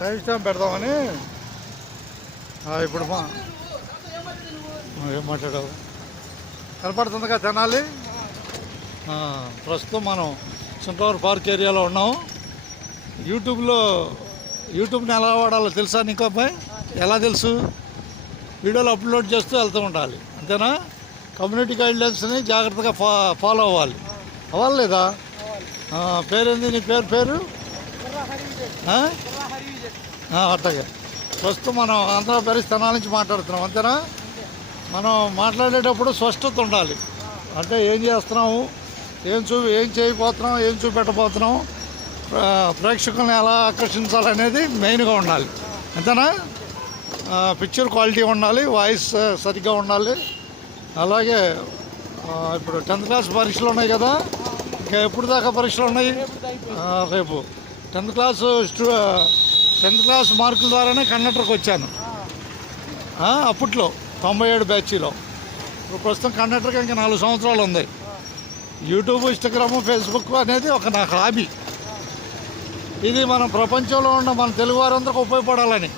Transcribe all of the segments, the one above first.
Time stamp పెడదామని. ఇప్పుడు ఏం మాట్లాడావు? కనపడుతుందిగా తెనాలి. ప్రస్తుతం మనం సన్ఫ్లవర్ పార్క్ ఏరియాలో ఉన్నాము. యూట్యూబ్ని ఎలా వాడాలో తెలుసా నీకు అబ్బాయి? ఎలా తెలుసు? వీడియోలు అప్లోడ్ చేస్తూ వెళ్తూ ఉండాలి, అంతేనా? కమ్యూనిటీ గైడ్లైన్స్ని జాగ్రత్తగా ఫాలో అవ్వాలి. అవ్వాలి లేదా? పేరేంది నీ పేరు? అట్టగా. ప్రస్తుతం మనం ఆంధ్రప్రదేశ్ తెనాలి నుంచి మాట్లాడుతున్నాం, అంతేనా? మనం మాట్లాడేటప్పుడు స్పష్టత ఉండాలి. అంటే ఏం చేస్తున్నాము, ఏం చేయబోతున్నాం, ఏం చూపెట్టబోతున్నాం, ప్రేక్షకులను ఎలా ఆకర్షించాలనేది మెయిన్గా ఉండాలి, అంతేనా? పిక్చర్ క్వాలిటీ ఉండాలి, వాయిస్ సరిగ్గా ఉండాలి. అలాగే ఇప్పుడు 10th క్లాస్ పరీక్షలు ఉన్నాయి కదా, ఇంకా ఎప్పుడు దాకా పరీక్షలు ఉన్నాయి? రేపు 10th క్లాస్ మార్కుల ద్వారానే కండక్టర్కి వచ్చాను అప్పట్లో 97 బ్యాచ్లో. ఇప్పుడు ప్రస్తుతం కండక్టర్కి ఇంకా 4 సంవత్సరాలు ఉంది. యూట్యూబ్, ఇన్స్టాగ్రాము, ఫేస్బుక్ అనేది ఒక నాకు హాబీ. ఇది మనం ప్రపంచంలో ఉన్న మన తెలుగు వారందరికీ ఉపయోగపడాలని,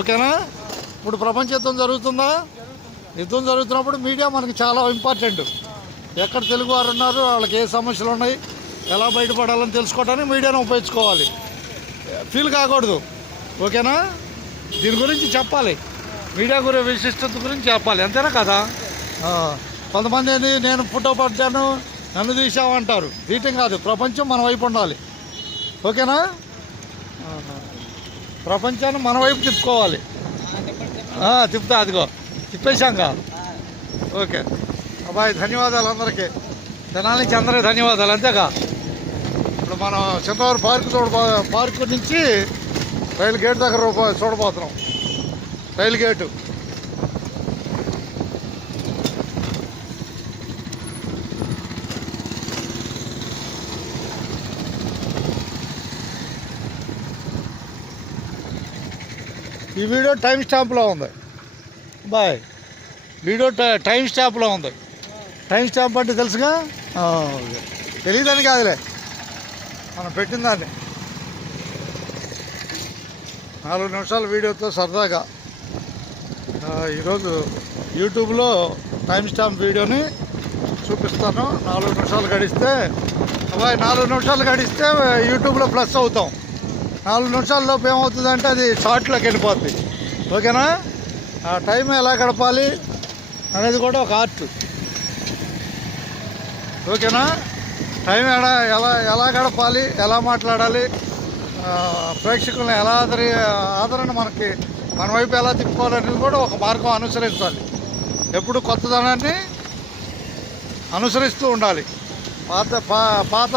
ఓకేనా? ఇప్పుడు ప్రపంచ యుద్ధం జరుగుతుందా? యుద్ధం జరుగుతున్నప్పుడు మీడియా మనకి చాలా ఇంపార్టెంట్. ఎక్కడ తెలుగు వారు ఉన్నారు, వాళ్ళకి ఏ సమస్యలు ఉన్నాయి, ఎలా బయటపడాలని తెలుసుకోవడానికి మీడియాను ఉపయోగించుకోవాలి. ఫీల్ కాకూడదు, ఓకేనా? దీని గురించి చెప్పాలి, మీడియా విశిష్టత గురించి చెప్పాలి, అంతేనా కదా? కొంతమంది ఏంది, నేను ఫోటో పడ్డాను, నన్ను తీసామంటారు. తీయటం కాదు, ప్రపంచం మన వైపు ఉండాలి, ఓకేనా? ప్రపంచాన్ని మన వైపు తిప్పుకోవాలి. తిప్పుతా, అదిగో తిప్పేశాంగా. ఓకే అబ్బాయి, ధన్యవాదాలు అందరికీ. తెనాలి నుంచి అందరికీ ధన్యవాదాలు, అంతేగా? ఇప్పుడు మనం సన్ఫ్లవర్ పార్క్ నుంచి రైలు గేట్ దగ్గర చూడబోతున్నాం. రైలు గేటు ఈ వీడియో టైం స్టాంప్లో ఉంది బాయ్. వీడియో టైం స్టాంప్లో ఉంది. టైం స్టాంప్ అంటే తెలుసుగా? తెలియదని కాదులే, మనం పెట్టిన దాన్ని 4 నిమిషాల వీడియోతో సరదాగా ఈరోజు యూట్యూబ్లో టైం స్టాంప్ వీడియోని చూపిస్తాను. 4 నిమిషాలు గడిస్తే అబ్బాయి, 4 నిమిషాలు గడిస్తే యూట్యూబ్లో ప్లస్ అవుతాం. 4 నిమిషాల్లోపు ఏమవుతుందంటే అది షార్ట్లోకి వెళ్ళిపోద్ది, ఓకేనా? ఆ టైం ఎలా గడపాలి అనేది కూడా ఒక ఆర్ట్, ఓకేనా? టైం ఎలా గడపాలి, ఎలా మాట్లాడాలి, ప్రేక్షకులను ఎలా ఆదరణ మన వైపు ఎలా తిప్పుకోవాలనేది కూడా ఒక మార్గం అనుసరించాలి. ఎప్పుడు కొత్తదనాన్ని అనుసరిస్తూ ఉండాలి. పాత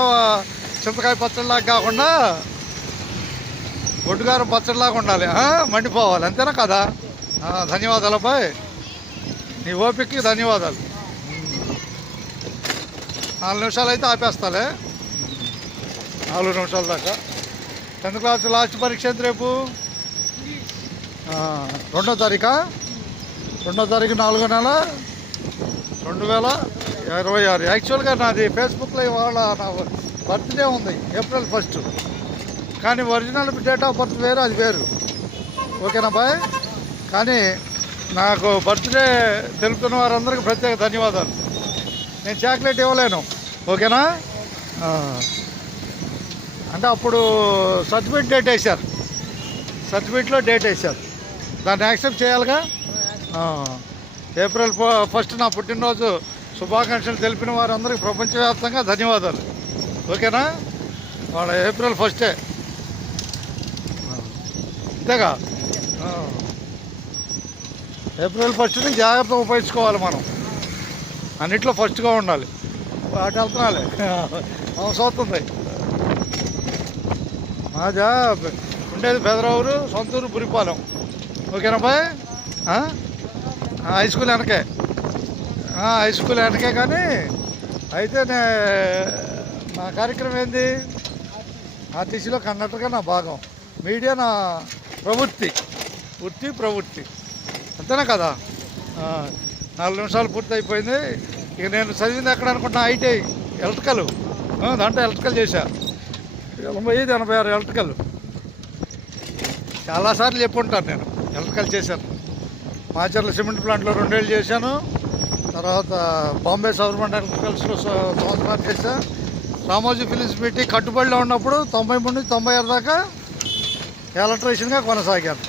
చింతకాయ పచ్చడిలాగా కాకుండా గొడ్డుగారం పచ్చడిలాగా ఉండాలి, మండిపోవాలి, అంతేనా కదా? ధన్యవాదాలు అబ్బాయి, నీ ఓపికకి ధన్యవాదాలు. 4 నిమిషాలు అయితే ఆపేస్తాలే, 4 నిమిషాల దాకా. 10th క్లాస్ లాస్ట్ పరీక్ష ఎంత రేపు? 2వ తారీఖా? 2వ తారీఖు 4వ నెల 2026. యాక్చువల్గా నాది ఫేస్బుక్లో ఇవాళ నా బర్త్డే ఉంది, April 1. కానీ ఒరిజినల్ డేట్ ఆఫ్ బర్త్ వేరు, అది వేరు, ఓకేనా బాయ్? కానీ నాకు బర్త్డే తెలుపుతున్న వారందరికీ ప్రత్యేక ధన్యవాదాలు. నేను చాక్లెట్ ఇవ్వలేను, ఓకేనా? అంటే అప్పుడు సర్టిఫికేట్ డేట్ వేశారు, సర్టిఫికేట్లో డేట్ వేశారు, దాన్ని యాక్సెప్ట్ చేయాలిగా. April 1 నా పుట్టినరోజు శుభాకాంక్షలు తెలిపిన వారందరికీ ప్రపంచవ్యాప్తంగా ధన్యవాదాలు, ఓకేనా? వాళ్ళ April 1 అంతేగా? April 1ని జాగ్రత్తగా ఉపయోగించుకోవాలి. మనం అన్నిట్లో ఫస్ట్గా ఉండాలి. వాటి వెళ్తున్నాలే అవుతుంది. మాదా ఉండేది పెదరావురు, సొంతూరు బురిపాలెం, ఓకేనా బాయ్? హై స్కూల్ వెనకే, హై స్కూల్ వెనకే. కానీ అయితే నా కార్యక్రమం ఏంది, ఆర్టీసీలో కండక్టర్గా నా భాగం, మీడియా నా ప్రవృత్తి, ప్రవృత్తి, అంతేనా కదా? 4 నిమిషాలు పూర్తి అయిపోయింది. ఇక నేను చదివింది ఎక్కడ అనుకుంటున్నా, ఐటీఐ ఎలక్ట్రికల్, దాంట్లో ఎలక్ట్రికల్ చేశా, 85-86 ఎలక్ట్రికల్. చాలాసార్లు చెప్పుంటాను నేను ఎలక్ట్రికల్ చేశాను. మాచర్ల సిమెంట్ ప్లాంట్లో 2 ఏళ్ళు చేశాను. తర్వాత బాంబే సవర్మెంట్ ఎలక్ట్రికల్స్లో సంవత్సరాలు చేశా. రామోజీ ఫిలిమ్స్ పెట్టి కట్టుబడిలో ఉన్నప్పుడు 93 నుంచి 96 దాకా ఎలక్ట్రీషియన్గా కొనసాగాను.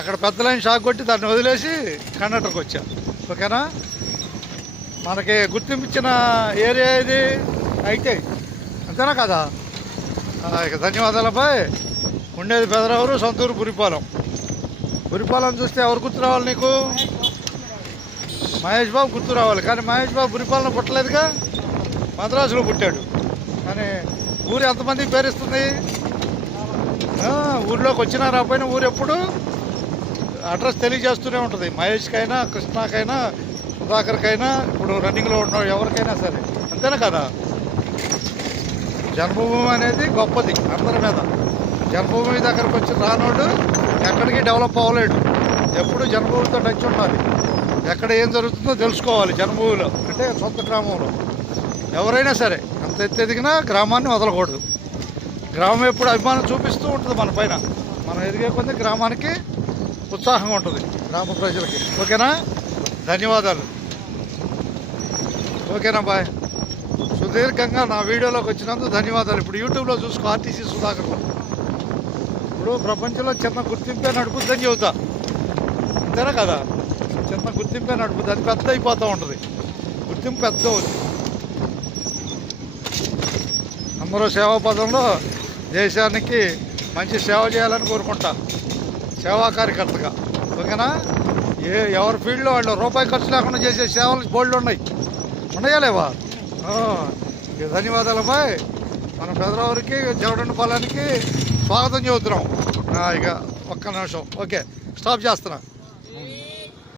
అక్కడ పెద్ద లైన్ షాక్ కొట్టి దాన్ని వదిలేసి కండక్టర్కి వచ్చాను. ఓకేనా? మనకి గుర్తింపించిన ఏరియా ఇది ఐటీఐ, అంతేనా కదా? ఇక ధన్యవాదాలపై ఉండేది పెదరావూరు, సొంతూరు బురిపాలెం. బురిపాలెం చూస్తే ఎవరు గుర్తు రావాలి నీకు? మహేష్ బాబు గుర్తు రావాలి. కానీ మహేష్ బాబు బురిపాలెం పుట్టలేదుగా, మద్రాసులో పుట్టాడు. కానీ ఊరు ఎంతమందికి పేరుస్తుంది? ఊర్లోకి వచ్చినా రాపోయినా ఊరు ఎప్పుడు అడ్రస్ తెలియజేస్తూనే ఉంటుంది. మహేష్కైనా, కృష్ణకైనా, సుధాకర్కైనా, ఇప్పుడు రన్నింగ్లో ఉన్న ఎవరికైనా సరే, అంతేనా కదా? జన్మభూమి అనేది గొప్పది అందరి మీద. జన్మభూమి దగ్గరకు వచ్చి రానోడు ఎక్కడికి డెవలప్ అవ్వలేడు. ఎప్పుడు జన్మభూమితో టచ్ ఉండాలి. ఎక్కడ ఏం జరుగుతుందో తెలుసుకోవాలి. జన్మభూమిలో అంటే సొంత గ్రామంలో ఎవరైనా సరే ఎంత ఎత్తు ఎదిగినా గ్రామాన్ని వదలకూడదు. గ్రామం ఎప్పుడు అభిమానం చూపిస్తూ ఉంటుంది మన పైన. మనం ఎదిగే కొద్ది గ్రామానికి ఉత్సాహంగా ఉంటుంది, గ్రామ ప్రజలకి. ఓకేనా? ధన్యవాదాలు. ఓకేనా? బాయ్. సుదీర్ఘంగా నా వీడియోలోకి వచ్చినందుకు ధన్యవాదాలు. ఇప్పుడు యూట్యూబ్లో చూసుకో, ఆర్టీసీ సుధాకర్లో. ఇప్పుడు ప్రపంచంలో చిన్న గుర్తింపే నడుపుద్దని చెబుతా, అంతేనా కదా? చిన్న గుర్తింపే నడుపుద్ది, అది పెద్ద అయిపోతూ ఉంటుంది. గుర్తింపు పెద్ద అవుతుంది. అందరూ సేవా పదంలో దేశానికి మంచి సేవ చేయాలని కోరుకుంటా, సేవా కార్యకర్తగా. ఓకేనా? ఎవరి ఫీల్డ్లో వాళ్ళు రూపాయి ఖర్చు లేకుండా చేసే సేవలు బోల్డ్ ఉన్నాయా లేవా? ధన్యవాదాలమ్మాయి. మన పెదరావురికి, జవడండి పొలానికి స్వాగతం చెబుతున్నాం. ఇక ఒక్క నిమిషం. ఓకే, స్టాప్ చేస్తున్నా.